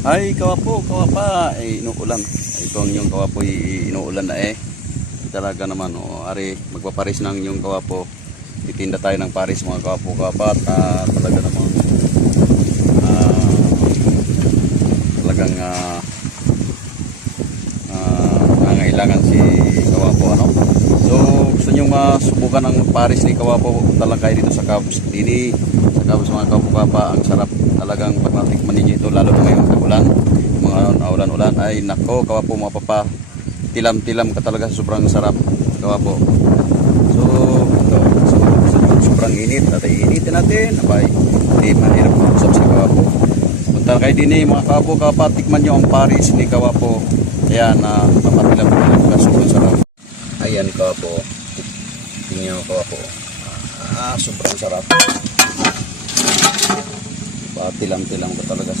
Ay, kawapo, kawapa, inuulan. Ito ang yung kawapo, inuulan na Talaga naman, ari, magpaparis ng yung kawapo. Titinda tayo ng paris mga kawapo, kawapa. At talaga naman, talagang nangailangan si kawapo, ano. So, gusto nyo masubukan ang paris ni kawapo, punta lang kayo dito sa Cavs Dini. Sa Cavs mga kawapo, kawapa, ang sarap talagang pag natikman ninyo ito, lalo na ngayong ulan, mga ulan-ulan, ay nako kawapo, mapapa tilam-tilam ka talaga, sobrang sarap kawapo. So ito, sobrang init at iinitin natin, abay, hindi mahirap mag-usap sa kawapo. Punta kayo din mga kawapo, kawapa, tikman nyo ang paris ni kawapo. Ayan, papatilam-tilam ka, sobrang sarap. Ayan kawapo, tingnan nyo kawapo, sobrang sarap. Tilam-tilam ko talaga.